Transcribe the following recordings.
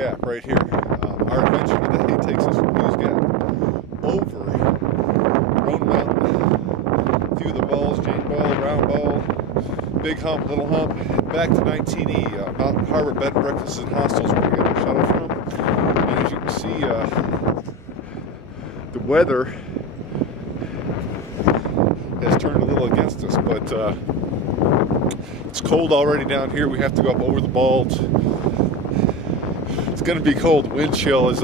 Gap right here. Our adventure today takes us from Hughes Gap over Roan Mountain, a few of the balls, Jane Ball, Round Ball, Big Hump, Little Hump, back to 19E, Mountain Harbor Bed and Breakfasts and Hostels where we get our shuttle from. And as you can see, the weather has turned a little against us, but it's cold already down here. We have to go up over the balls. It's going to be cold. Wind chill is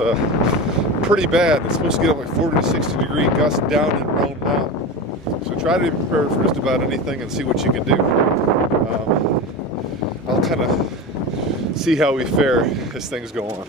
pretty bad. It's supposed to get up like 40 to 60 degree gusts down in Roan Mountain. So try to be prepared for just about anything and see what you can do. I'll kind of see how we fare as things go on.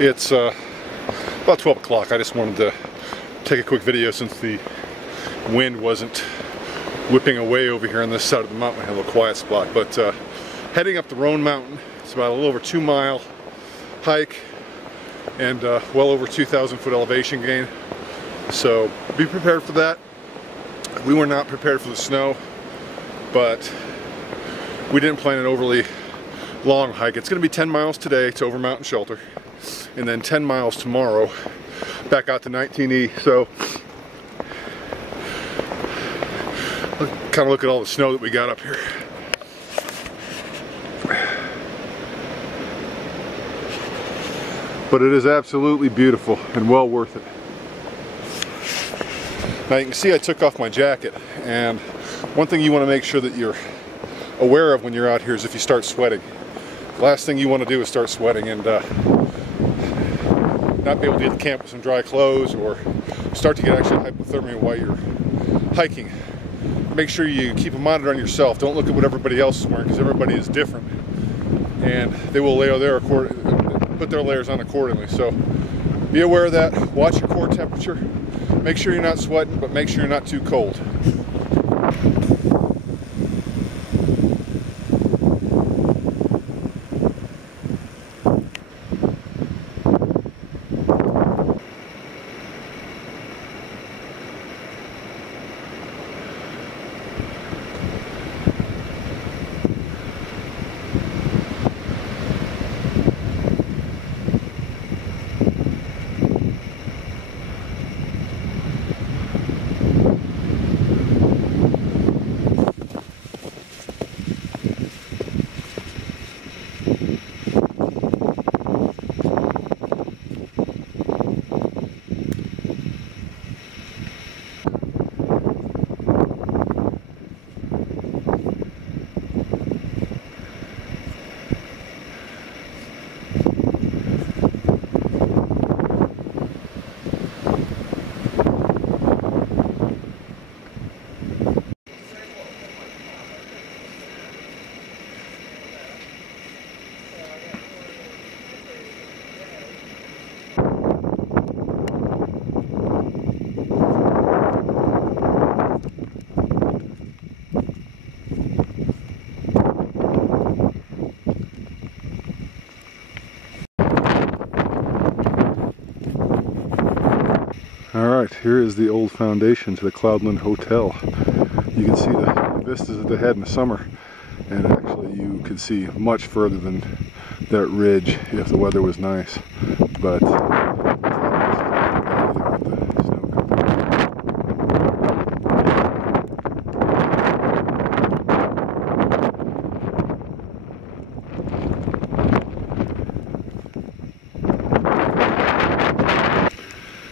It's about 12 o'clock. I just wanted to take a quick video since the wind wasn't whipping away over here on this side of the mountain. I had a little quiet spot, but heading up the Roan Mountain. It's about a little over 2 mile hike and well over 2,000 foot elevation gain. So be prepared for that. We were not prepared for the snow, but we didn't plan an overly long hike. It's going to be 10 miles today to Overmountain Shelter, and then 10 miles tomorrow back out to 19E. So kind of look at all the snow that we got up here. But it is absolutely beautiful and well worth it. Now you can see I took off my jacket, and one thing you want to make sure that you're aware of when you're out here is if you start sweating. The last thing you want to do is start sweating and not be able to get to camp with some dry clothes, or start to get actual hypothermia while you're hiking. Make sure you keep a monitor on yourself. Don't look at what everybody else is wearing, because everybody is different, and they will put their layers on accordingly. So be aware of that. Watch your core temperature. Make sure you're not sweating, but make sure you're not too cold. Alright, here is the old foundation to the Cloudland Hotel. You can see the vistas at the head in the summer, and actually you could see much further than that ridge if the weather was nice. But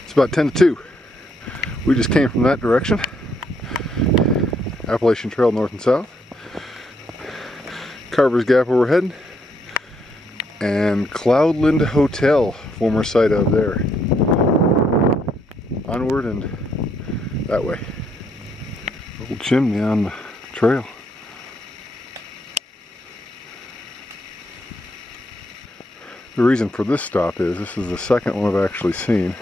it's about 10 to 2. We just came from that direction. Appalachian Trail north and south. Hughes Gap where we're heading. And Cloudland Hotel, former site out there. Onward and that way. Old chimney on the trail. The reason for this stop is this is the second one I've actually seen.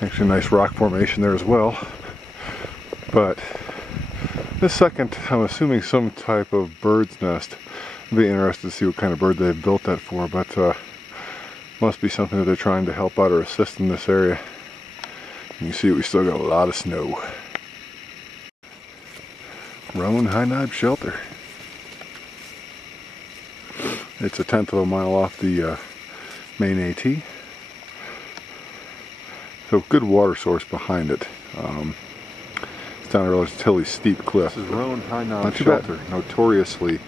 Actually a nice rock formation there as well. But This second, I'm assuming some type of bird's nest. I'd be interested to see what kind of bird they've built that for, but must be something that they're trying to help out or assist in this area. You can see we still got a lot of snow. Roan High Knob Shelter. It's a 1/10 of a mile off the main AT. So good water source behind it. It's down a relatively steep cliff. This is Roan High Knob Shelter, notoriously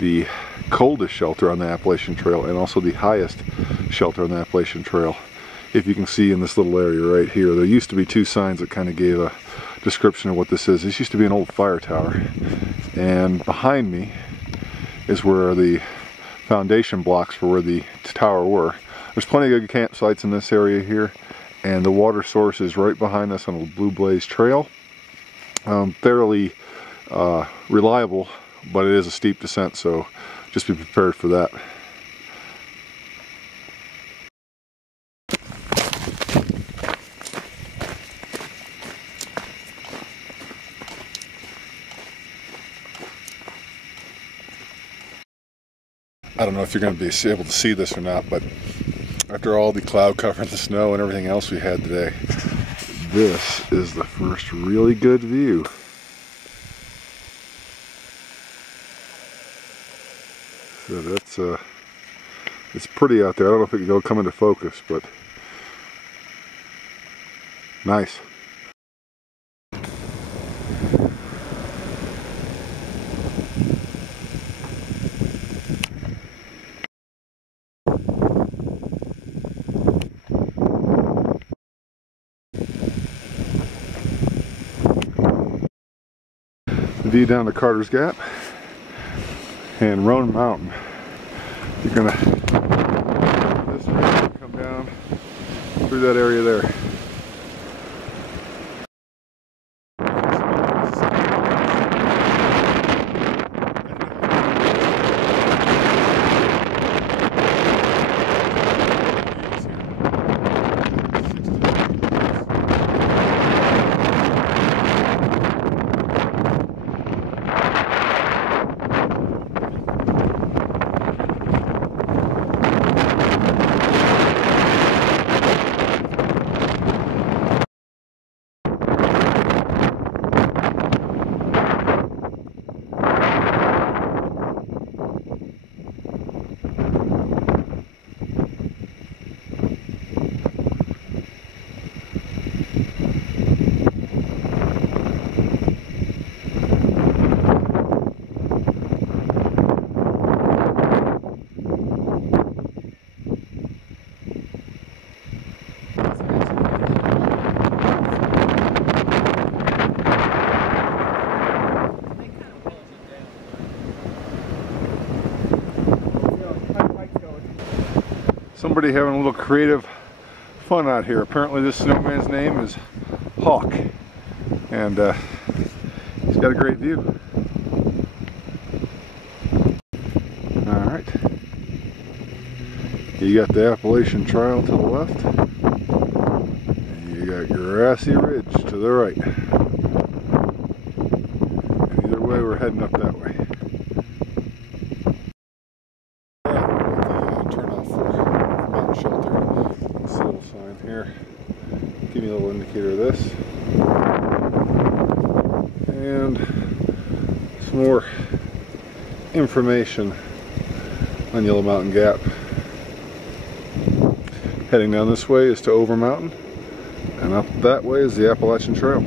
the coldest shelter on the Appalachian Trail and also the highest shelter on the Appalachian Trail. If you can see in this little area right here, there used to be two signs that kind of gave a description of what this is. This used to be an old fire tower, and behind me is where the foundation blocks for where the tower were. There's plenty of good campsites in this area here, and the water source is right behind us on the Blue Blaze Trail. Fairly reliable, but it is a steep descent, so just be prepared for that. I don't know if you're going to be able to see this or not, but after all the cloud cover and the snow and everything else we had today, this is the first really good view. So that's it's pretty out there. I don't know if it can come into focus, but nice. View down to Carter's Gap and Roan Mountain. You're gonna this way, come down through that area there. Somebody having a little creative fun out here. Apparently this snowman's name is Hawk, and he's got a great view. Alright, you got the Appalachian Trail to the left, and you got Grassy Ridge to the right. And either way we're heading up that way. Here, give you a little indicator of this, and some more information on Yellow Mountain Gap. Heading down this way is to Overmountain, and up that way is the Appalachian Trail.